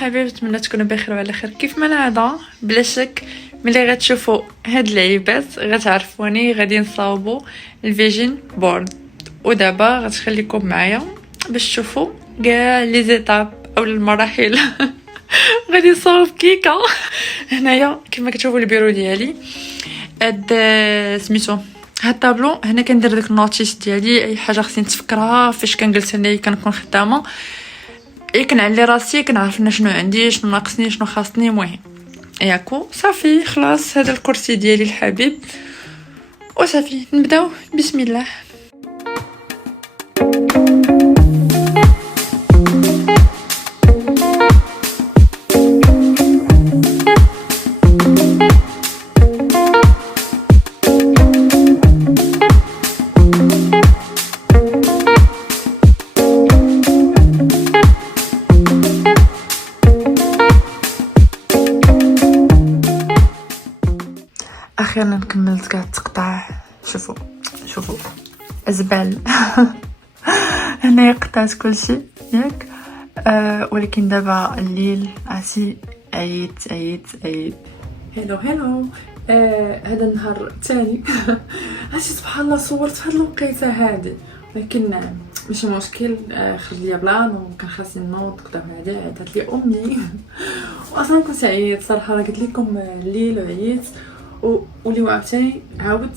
الحبايب، نتمنى تكونوا بخير وعلى خير. كيف ما العاده بلا شك ملي غتشوفوا هاد اللعيبات غتعرفوني غادي نصاوبوا الفيجن بورد. ودابا غتخليكم معايا باش تشوفوا كاع لي زيتاب او المراحل. غادي نصاوب كيكه. هنايا كما كتشوفوا البيرو ديالي هاد سميتو هاد الطابلو. هنا كندير داك النوتيس ديالي، اي حاجه خصني نتفكرها فاش كنجلس هنايا كنكون خدامه، كنعلي راسي كنعرف شنو عندي، شنو ناقصني، شنو خاصني. المهم ياكو صافي خلاص هذا الكرسي ديالي الحبيب وصافي نبداو بسم الله. اخيرا كملت كاع التقطاع. شوفوا ازبال. هنايا قطعت كلشي ياك. ولكن دابا الليل عسي عييت. هلو هذا النهار الثاني. عرفتي سبحان الله صورت في هذه الوقيته هذه، ولكن ماشي مشكل. خرج ليا بلان وكان خاصني نوض كدا هذه عيطات لي امي. واصلا كنت عييت صراحه، راه قلت لكم الليل وعييت واللي عاوتاني عاودت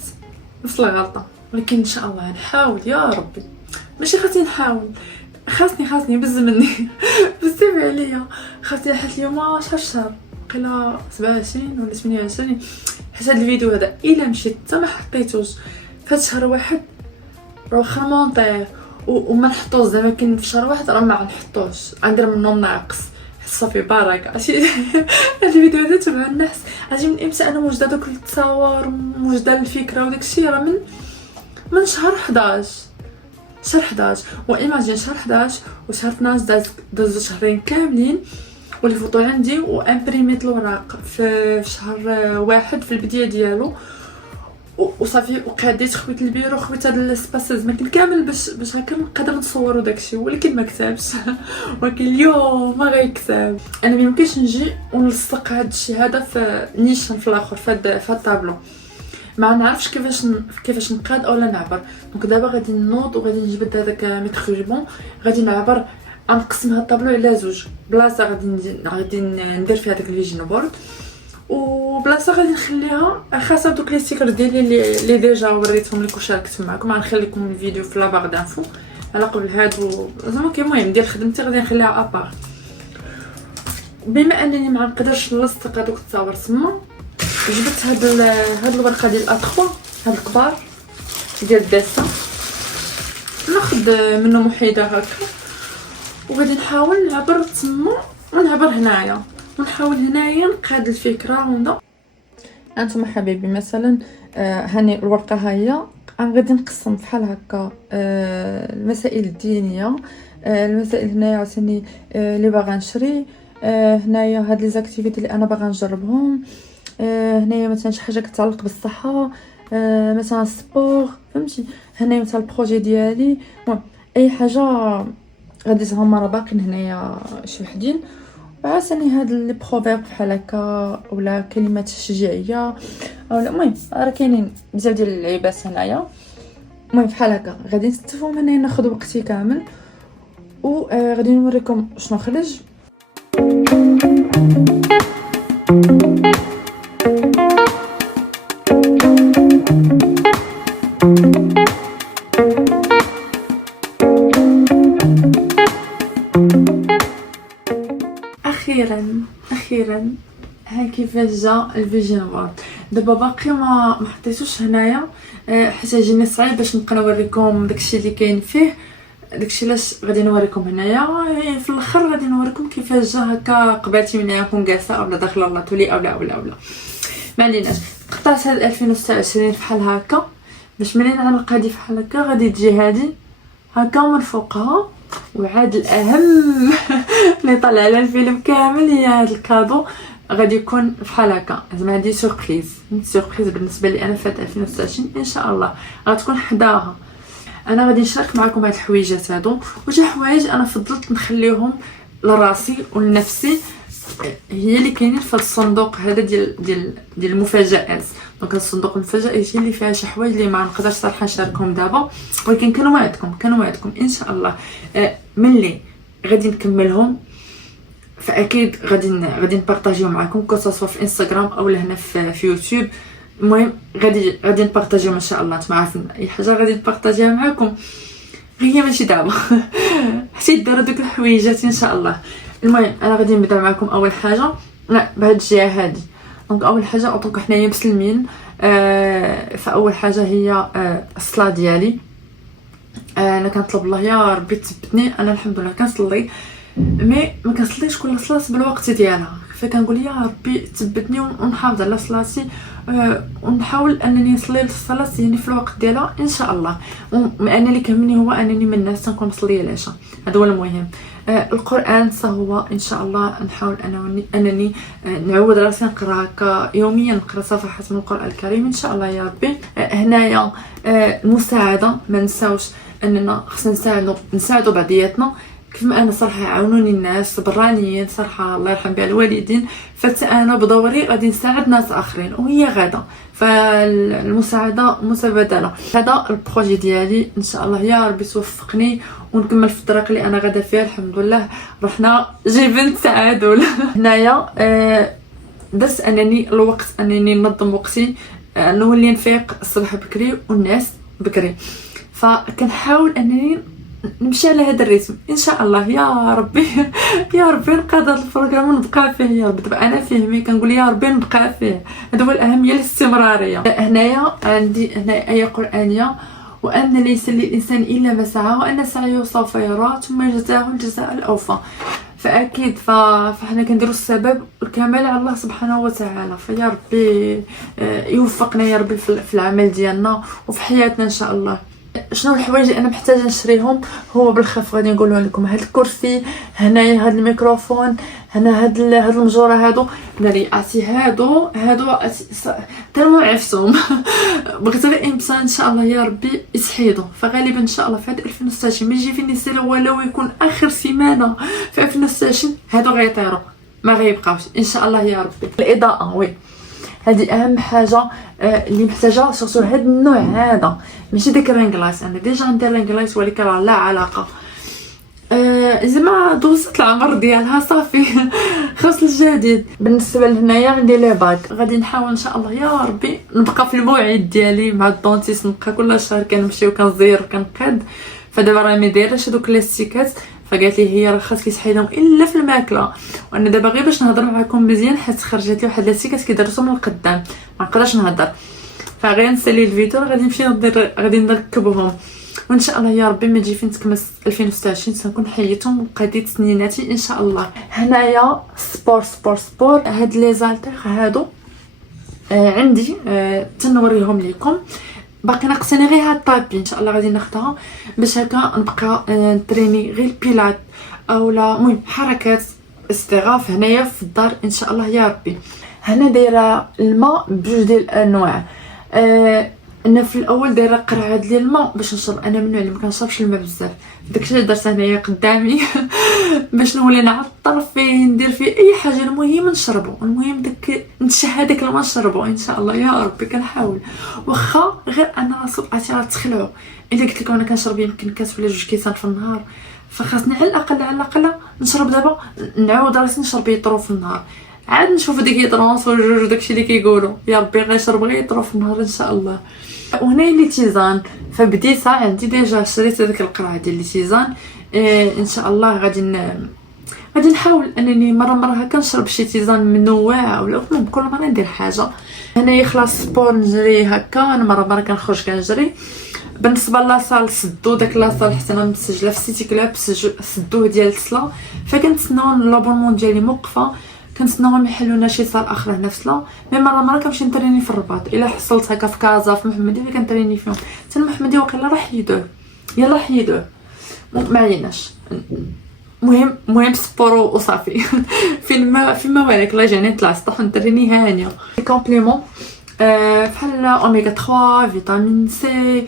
نفس الغلطه. ولكن ان شاء الله نحاول يا ربي. ماشي خاصني نحاول، خاصني بز مني. بزاف عليا خاصني. حيت اليوم شهر قيله 27 ولا 28. حيت هذا الفيديو هذا الا مشيت حتى ما حطيتوش في شهر واحد راه خرمونطير وما نحطوش زعما كاين في شهر واحد راه ما نحطوش، غندير منهم ناقص. صافي بركه. عرفتي هاد الفيديو هذا تبع الناس. عرفتي من امتى انا موجده دوك التصاور موجده الفكره وداك الشيء؟ راه من شهر 11 وايماجين شهر 11 وشهر 12 دازو شهرين كاملين واللي فوتو عندي. وامبريميت الوراق في شهر واحد في البدايه ديالو وصافي. وقاديت خويت البيرو، خويت هاد السباسز ما كان كامل باش هكا نقدر نصوروا داكشي، ولكن ما كتبش. ولكن اليوم ما غيكتب. انا ما يمكنش نجي ونلصق هاد الشيء هذا في نيشان في الاخر في هاد الطابلو. ما نعرفش كيفاش نقاد اولا نعبر. دونك دابا غادي نوض وغادي نجبد هذاك ميتروجيبون، غادي نعبر نقسم هاد الطابلو على زوج بلاصه. غادي ندير فيها داك الفيجن بورد، وبلاصه غادي نخليها خاصه دوك لي ستيكر ديالي اللي ديجا وريتهم لكم وشاركت معكم. غنخلي لكم الفيديو في لاباغ دانفو على قبل هادو زعما المهم ديال خدمتي غادي نخليها ابار. بما انني ما نقدرش نلصق هذوك التصاور تما، جبت هاد الورقه ديال A3 هاد الكبار ديال الدسه، ناخذ منه محيده هكا وغادي نحاول نعبر تما ونعبر هنايا ونحاول هنايا نقاد الفكره. وندا انتم حبيبي مثلا هاني الورقه هي غادي نقسم بحال هكا المسائل الدينيه، المسائل هنايا عاوتاني اللي باغا نشري، هنايا هاد لي زاكتيفيتي اللي انا باغا نجربهم، هنايا مثلا شي حاجه كتعلق بالصحه، مثلا السبور، فهمتي. هنايا مثلا البروجي ديالي، اي حاجه غادي هما راه باقيين هنايا شي وحدين. وعاوتاني هاد لي بروفيرب بحال هكا ولا كلمات تشجيعيه اولا المهم راه كاينين بزاف ديال اللعيبات هنايا. المهم بحال هكا غادي نستفوا من هنا، ناخذ وقتي كامل وغادي نوريكم شنو خرج. اخيرا هاي كيفاش جا الفيجن بورد. دابا باقي ما حطيتوش هنايا حيت جاني صعيب باش نبقى نوريكم داكشي اللي كاين فيه. داكشي علاش غادي نوريكم هنايا في الاخر. غادي نوريكم كيفاش جا هكا قبالتي من نكون جالسه اولا داخله ولا تولي اولا ما عليناش. قطعت هاد 2026 بحال هكا باش ملي نعلق هادي بحال هكا غادي تجي هادي هكا من فوقها. وعاد الاهم اللي طلع على الفيلم كامل هي هذا الكادو غادي يكون بحال هكا. زعما هذه سوربريز بالنسبه لي انا في 2026 ان شاء الله غتكون حداها. انا غادي نشارك معكم هاد الحويجات هادو، وجا حوايج انا فضلت نخليهم لراسي ولنفسي هي اللي كاينين في الصندوق هذا ديال المفاجآت. دونك الصندوق المفاجآت هي اللي فيها شي حوايج اللي ما نقدرش صراحه نشاركهم دابا، ولكن كنوعدكم ان شاء الله ملي غادي نكملهم فاكيد غادي نبارطاجيو معكم كوساسوا في انستغرام او هنا في يوتيوب. المهم غادي نبارطاجيو ان شاء الله. نتما عارفين اي حاجه غادي نبارطاجيها معكم هي ماشي دابا حتى يداروا دوك الحويجات ان شاء الله. المهم انا غادي نبدا معكم اول حاجه بهاد الجهه هادي. دونك اول حاجه اوطونك حنايا مسلمين، فاول حاجه هي الصلاه ديالي. انا كنطلب الله يا ربي تثبتني. انا الحمد لله كنصلي مي ما كنصليش كل صلاه بالوقت ديالها، فكنقول يا ربي تثبتني ونحافظ على صلاتي، ونحاول انني نصلي الصلاه يعني في الوقت ديالها ان شاء الله. انا اللي كيهمني هو انني من الناس تنكون مصليه العشاء، هذا هو المهم. القران هو ان شاء الله نحاول انني نعود راسي نقرا يوميا، نقرا صفحات من القران الكريم ان شاء الله يا ربي. هنايا المساعده، ما نساوش اننا خصنا نساعدوا بعضياتنا. كيف ما انا صراحه عاونوني الناس برانيين صراحه الله يرحم بها الوالدين، فحتى انا بدوري غادي نساعد ناس اخرين وهي غاده، فالمساعده متبادله. هذا البروجي ديالي ان شاء الله يا ربي توفقني ونكمل في الطريق اللي انا غادا فيها. الحمد لله رحنا جبن تعادل. هنايا درت انني الوقت انني ننظم وقتي، نولي نفيق الصباح بكري والناس بكري، فكنحاول انني نمشي على هذا الريتم ان شاء الله يا ربي. يا ربي نبقى هذا البروغرام ونبقى فيه يا ربي. دابا انا فيه مي كنقول يا ربي نبقى فيه، هذا هو الاهم، هي الاستمراريه. هنايا عندي هنا ايه قرانيه: وان ليس للانسان الا ما سعى وان سعيه سوف يرى ثم يجزاه الجزاء الاوفى. فاكيد فاحنا كنديروا السبب والكمال على الله سبحانه وتعالى. فيا ربي يوفقنا يا ربي في العمل ديالنا وفي حياتنا ان شاء الله. شنو الحوايج اللي انا محتاجه نشريهم؟ هو بالخف غادي نقولوا لكم: هاد الكرسي هنايا، هاد الميكروفون هنا، هاد المجوره، هادو رياسي، هادو تالمو عرفتهم. بغيت غير انسان ان شاء الله يا ربي يتحيدوا. فغالبا ان شاء الله في هاد 2016 ما يجي فيني سير ولو يكون اخر سيمانه في 2016 هادو غيطيروا ما غيبقاوش ان شاء الله يا ربي. الاضاءه وي هذه اهم حاجه اللي محتاجه سورتو هذا النوع هذا، ماشي داك الرينغلايس. انا ديجا ندير رينغلايس ولكن راه لا علاقه، زعما دوزت العمر ديالها صافي. خاص الجديد. بالنسبه لهنايا عندي لي باك، غادي نحاول ان شاء الله يا ربي نبقى في الموعد ديالي مع الدونتيست، نبقى كل شهر كنمشي وكنزير وكنقاد. فدابا راه ما دايرش هذوك لاستيكات، فقالت لي هي راه خاصك تحيدهم الا في الماكله. وانا دابا غير باش نهضر معكم مزيان حيت خرجت لي واحد لاستيكات كيدرسوا من القدام ما نقدرش نهضر، فغير نسالي الفيديو غادي نمشي غادي نركبهم وان شاء الله يا ربي ما تجي فين تكمل 2026 سنكون حيدتهم وقضيت سنيناتي ان شاء الله. هنايا سبور هاد لي زالتير هادو عندي تنوريهم لكم. باقي ناقصني غير هاد الطابي ان شاء الله غادي ناخذها باش هكا نبقى نتريني غير البيلات اولا المهم حركات استغاث هنايا في الدار ان شاء الله يا ربي. هنا دايره الماء بجوج ديال الانواع. انا في الاول دايره قرعه ديال الماء باش نشرب، انا من النوع اللي ما كنشربش الماء بزاف، داكشي اللي درت هنايا قدامي باش نولي نعطر فيه ندير فيه اي حاجه، المهم نشربو، المهم داك نتشهى داك الماء نشربو ان شاء الله يا ربي. كنحاول واخا غير انا سرعتي راه تخلعوا. الا قلت لكم انا كنشرب يمكن كاس ولا جوج كيسان في النهار، فخاصني على الاقل نشرب. دابا نعاود راسي نشرب يطرو في النهار، عاد نشوف ديك يطرونس ولا جوج داكشي اللي كيقولوا يا ربي غيشرب غير يطرو في النهار ان شاء الله. وهنا لي تيزان، فبديت عندي ديجا شريت هذيك القرعه ديال لي تيزان. ان شاء الله غادي نحاول انني مره هكا نشرب شي تيزان منوع ولا كل مره ندير حاجه. هنايا خلاص سبور نجري هكا، انا مره كنخرج كنجري. بالنسبه لاصال سدو داك لاصال حتى انا مسجله في سيتي كلاب سدوه ديال السلا، فكنتسناو لابونمون ديالي موقفه، كنتسناوهم يحلونا شي صال اخر هنا في سلا. مي مره كنمشي نتريني في الرباط، الا حصلت هكا في كازا في محمديه كنتريني فيهم. حتى المحمديه وقيلا راه حيدوه، يلا حيدوه ما عليناش. مهم سبورو وصافي. فيما بالك لا جاني نطلع سطح نتريني هانيه. كومبليمون بحال اوميغا 3 فيتامين سي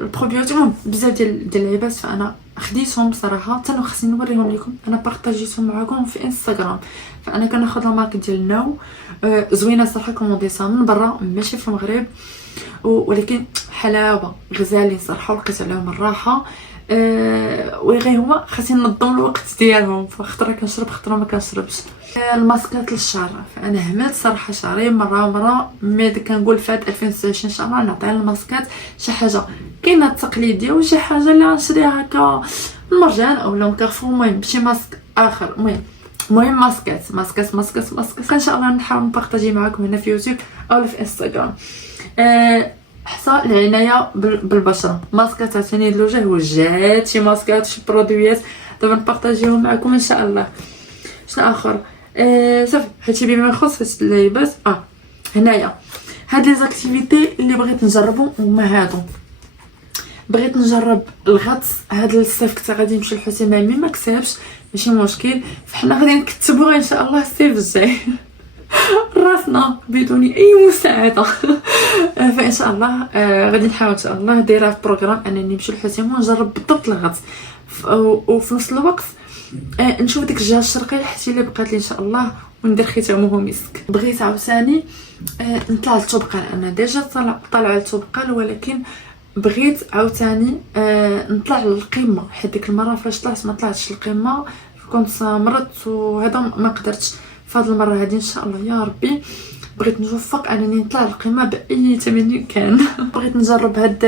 البروبيوتيك بزاف ديال اللعيبات، فانا خديتهم صراحه حتى خصني نوريهم لكم. انا بارطاجيتهم معكم في انستغرام. فانا كناخذ لا مارك ديال ناو زوينه صراحه، كومونديتها من برا ماشي في المغرب، ولكن حلاوه غزالين صراحه، ولقيت عليهم الراحه. وغير هما خاصني ننظم الوقت ديالهم، فخطره كنشرب خطره ما كنشربش. الماسكات للشعر، فانا هملت صراحه شعري مره مي كنقول فات 2026 ان شاء الله نعطي الماسكات شي حاجه كاينه تقليديه وشي حاجه اللي غنشريها هكا المرجان او من كارفور. المهم شي ماسك اخر. المهم ماسكات ان شاء الله نحاول نبارطاجي معكم هنا في يوتيوب او في انستغرام. حصى العنايه بالبشره، ماسكات ثاني الوجه وجات شي ماسكات شي برودويات دابا نبارطاجيهم معكم ان شاء الله. شنو اخر؟ صافي هادشي بما يخص اللباس. هنايا هاد لي زاكتيفيتي اللي بغيت نجربهم هما هادو. بغيت نجرب الغطس، هاد الصيف كنت غادي نمشي للحسيمه مي ما كتبش، ماشي مشكل، فحنا غادي نكتبوها ان شاء الله الصيف الجاي راسنا بدون اي مساعده. فان شاء الله غادي نحاول ان شاء الله دايره في بروغرام انني نمشي للحسيمه ونجرب بالضبط الغطس، وفي نفس الوقت نشوف ديك الجهه الشرقيه حتى اللي بقات لي ان شاء الله وندير ختامه مسك. بغيت عاوتاني نطلع للطبقال، انا ديجا طالعه للطبقال، ولكن بغيت عاوتاني نطلع للقمه، حيت ديك المره فاش طلعت ما طلعتش للقمه، كنت مرضت وهذا ما قدرتش. فهاد المره هذه ان شاء الله يا ربي بغيت نوفق انني نطلع للقمه باي ثمن كان. بغيت نجرب هاد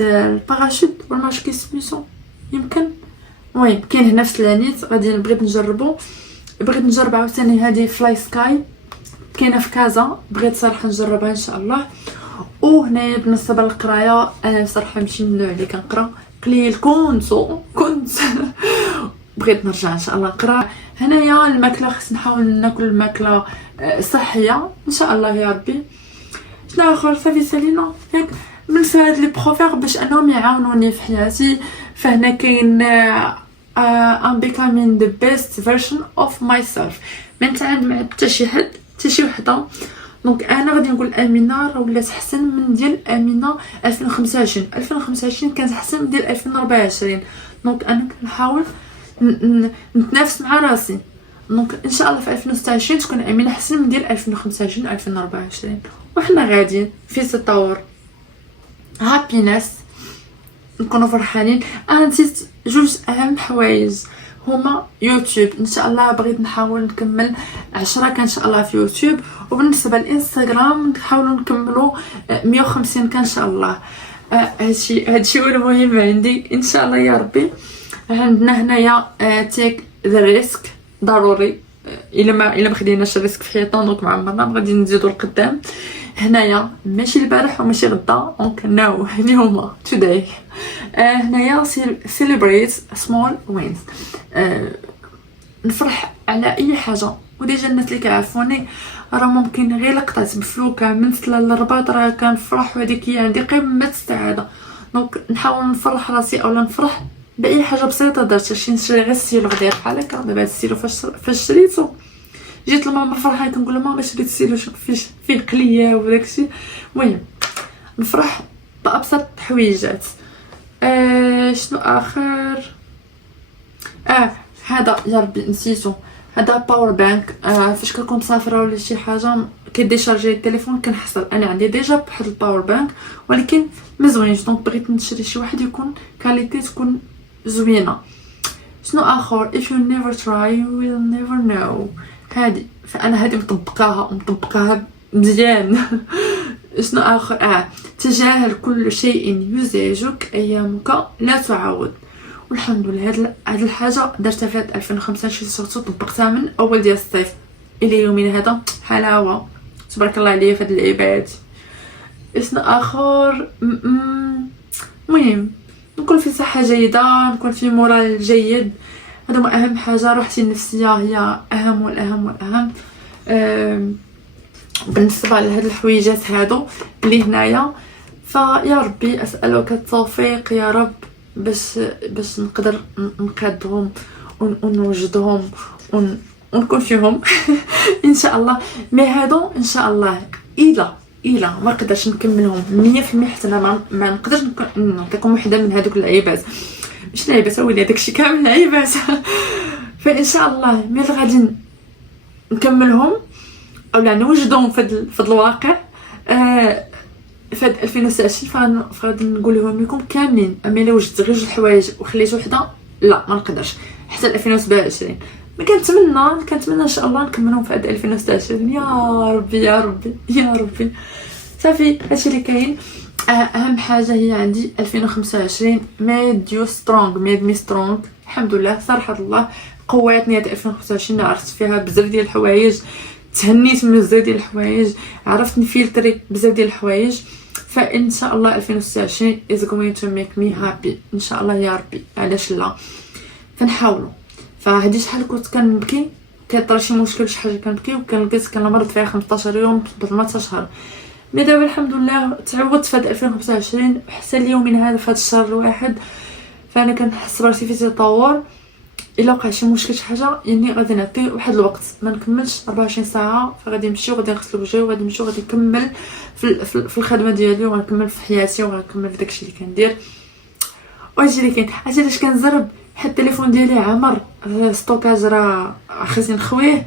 الباراشوت ولا ماش كيسميتو يمكن، المهم كاين هنا في سلانيت غادي بغيت نجربو. بغيت نجرب عاوتاني هذه فلاي سكاي كاينه في كازا، بغيت صراحه نجربها ان شاء الله. وهنايا بالنسبه للقرايه انا صراحه ماشي من النوع اللي كنقرا قليل، كنت بغيت نرجع ان شاء الله نقرا. هنايا الماكله خص نحاول ناكل الماكله صحيه ان شاء الله يا ربي. شنو اخر؟ صافي سالينا ياك بالنسبه لهاد لي بروفير باش انهم يعاونوني في حياتي. فهنا كاين I'm becoming the best version of myself، ما نتعامل مع حتى شي حد حتى شي وحده. دونك انا غادي نقول امينه راه ولات احسن من ديال امينه 2025 كانت احسن من ديال 2024. دونك انا كنحاول نتنافس مع راسي. دونك ان شاء الله في 2026 تكون امينه احسن من ديال 2025 2024، وحنا غاديين في تطور. هابينس، نكونوا فرحانين. انا نسيت جوج اهم حوايج هما يوتيوب. ان شاء الله بغيت نحاول نكمل 10 كان ان شاء الله في يوتيوب، وبالنسبه للانستغرام نحاولوا نكملوا 150 كان ان شاء الله. هادشي هو المهم عندي ان شاء الله يا ربي. عندنا هنايا تيك ذا ريسك ضروري، الا ما خديناش الريسك في حياتنا دونك مع عمرنا غادي نزيدوا لقدام. هنايا ماشي البارح وماشي غدا، دونك ناو اليوم today. هنايا celebrate small wins، نفرح على اي حاجه. وديجا الناس اللي كيعرفوني راه ممكن غير لقطات بفلوكه من سلا للرباط راه كنفرح، وهذيك هي عندي قمه السعاده. دونك نحاول نفرح راسي اولا نفرح باي حاجه بسيطه درتها. شي نشري غير السيلو ديال بحال هكا، دابا هاد السيلو فاش شريتو جيت لماما فرحانه كنقول لها ماما شريت السيلو فيه قليه وداكشي. المهم نفرح بابسط الحويجات. شنو اخر؟ هذا يا ربي نسيتو، هذا باور بانك. فاش كنكون مسافره ولا شي حاجه كيديشارجي التليفون كنحصل انا عندي ديجا بواحد الباور بانك ولكن ما زوينش، دونك بغيت نشري شي واحد يكون كاليتي تكون زوينه. شنو اخر؟ if you never try you will never know. هادي فانا هادي مطبقاها مزيان. شنو اخر؟ تجاهل كل شيء يزعجك، ايامك لا تعاود. والحمد لله هاد الحاجه درتها في 2025 صرت طبقتها من اول ديال الصيف الى يومنا هذا. حلاوه تبارك الله عليا في هاد العباد. شنو اخر؟ المهم نكون في صحه جيده، نكون في مورال جيد، هذا اهم حاجه. راحتي النفسيه هي اهم والاهم. بالنسبه لهاد الحويجات هادو اللي هنايا، فيا ربي اسالك التوفيق يا رب باش نقدر نقادهم ونوجدهم ونكون فيهم ان شاء الله. مي هادو ان شاء الله الا ما قدرش نكملهم 100% حتى انا ما نقدرش نعطيكم وحده من هذوك العباد. مش لعيبات ولي داكشي كامل لعيبات. فان شاء الله ملي غادي نكملهم اولا نوجدهم في الواقع في 2026 فغادي نقولهم لكم كاملين. اما الا وجدت غير جوج الحوايج وخليت وحده لا ما نقدرش حتى 2027. ما كنتمنى ان شاء الله نكملهم في 2026. يا ربي يا ربي يا ربي. صافي هادشي اللي كاين. اهم حاجه هي عندي 2025 ميد يو سترونغ ميد مي سترونغ. الحمد لله صراحه الله قواتني هاد 2025. عرفت فيها بزاف ديال الحوايج، تهنيت من بزاف ديال الحوايج، عرفت نفلتري بزاف ديال الحوايج. فان شاء الله 2026 is going to make me happy ان شاء الله يا ربي. علاش لا فنحاولوا. فهادي شحال كنت كنبكي كيطرا شي مشكل شي حاجه كنبكي كنمرض فيها 15 يوم بدل ما شهر. مي دابا الحمد لله تعودت في 2025 حتى اليومين هذا في هذا الشهر الواحد. فانا كنحس براسي في تطور. الا وقع شي مشكل شي حاجه يعني غادي نعطي واحد الوقت ما نكملش 24 ساعه. فغادي نمشي وغادي نغسل وجهي وغادي نمشي وغادي نكمل في الخدمه ديالي وغنكمل في حياتي وغنكمل داكشي اللي كندير. واجي اللي كاين عرفتي علاش كنزرب حتى التليفون ديالي عامر ستوكاج راه خاصني نخويه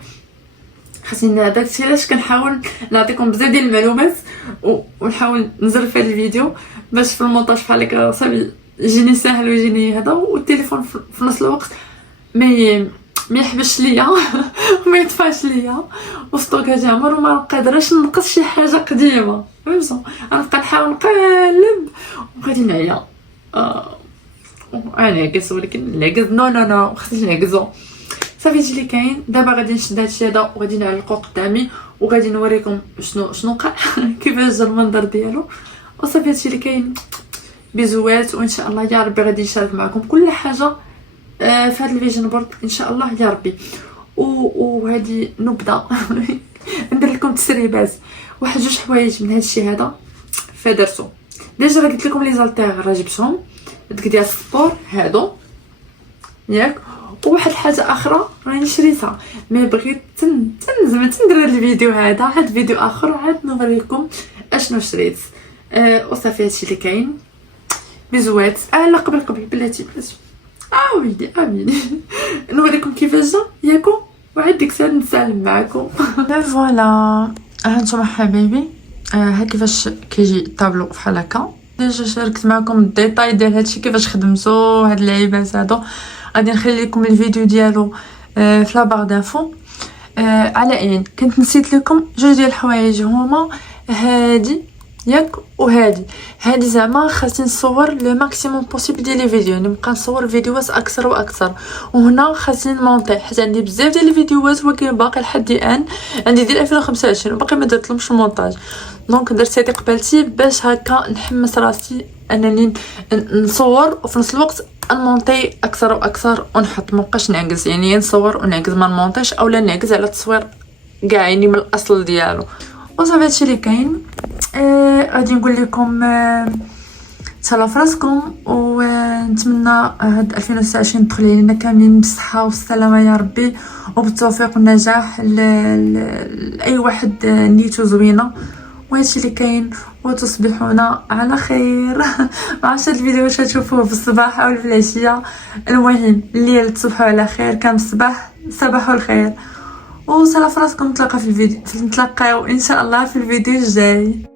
خاصني داكشي علاش كنحاول نعطيكم بزاف ديال المعلومات ونحاول نزرب في هذا الفيديو باش في المونتاج بحال هكا صافي يجيني ساهل ويجيني هذا. والتليفون في نفس الوقت ما يحبش ليا وما يطفاش ليا وستوكاج عمر وما قادراش ننقص شي حاجه قديمه. فهمتوا غنبقى نحاول نقلب وغادي نعيا نعكس. ولكن العكز نو خصنيش نعكزو. صافي هادشي اللي كاين. دابا غادي نشد هادشي هذا وغادي نعلقو قدامي وغادي نوريكم شنو وقع كيفاش جا المنظر ديالو. وصافي هادشي اللي كاين. بيزوات وان شاء الله يا ربي غادي نشارك معكم كل حاجه في هذا الفيجن بورد ان شاء الله يا ربي. وهذه نبدا ندير لكم تسريبات واحد جوج حوايج من هذا الشيء هذا. فدرتو ديجا راه قلت لكم لي زالتير راه جبتهم ديك ديال السبور هادو ياك. وواحد الحاجه اخرى راني شريتها مي بغيت زعما ندير هذا الفيديو هذا عاد فيديو اخر عاد نوريكم اشنو شريت. وصافي هادشي اللي كاين. بيزوات لا قبل بلاتي وليدي نوريكم كيفاش جا ياكم وعاد ديك الساعه نسالم معكم. فوالا ها نتوما حبايبي ها كيفاش كيجي طابلو بحال هكا. ديجا شاركت معكم الديتاي ديال هادشي كيفاش خدمتو هاد اللعيبات هادو. غادي نخلي لكم الفيديو ديالو في لا بار دانفو. على اين كنت نسيت لكم جوج ديال الحوايج هما هادي ياك وهادي زعما خاصني نصور لو ماكسيموم بوسيبل ديال لي فيديو. نبقى نصور فيديوهات اكثر واكثر. وهنا خاصني نمونطي حيت عندي بزاف ديال الفيديوهات ولكن باقي لحد الان عندي ديال 2025 وباقي ما درتلهمش المونتاج. دونك درت هذه قبالتي باش هكا نحمس راسي انني نصور وفي نفس الوقت المونتي اكثر واكثر ونحط مابقاش نعكز يعني نصور ونعكز ما نمونطيش اولا نعكز على التصوير كاع يعني من الاصل ديالو. وصافي هادشي اللي كاين. غادي نقول لكم تهلاو فراسكم ونتمنى هاد 2029 تدخل علينا كاملين بالصحه والسلامه يا ربي وبالتوفيق والنجاح لاي واحد نيتو زوينه. وهادشي اللي كاين وتصبحون على خير. ما عرفتش هاد الفيديو واش تشوفوه في الصباح او في العشيه. المهم الليل تصبحوا على خير. كان الصباح صباح الخير وصلاة فراسكم. نتلاقاو ان شاء الله في الفيديو الجاي.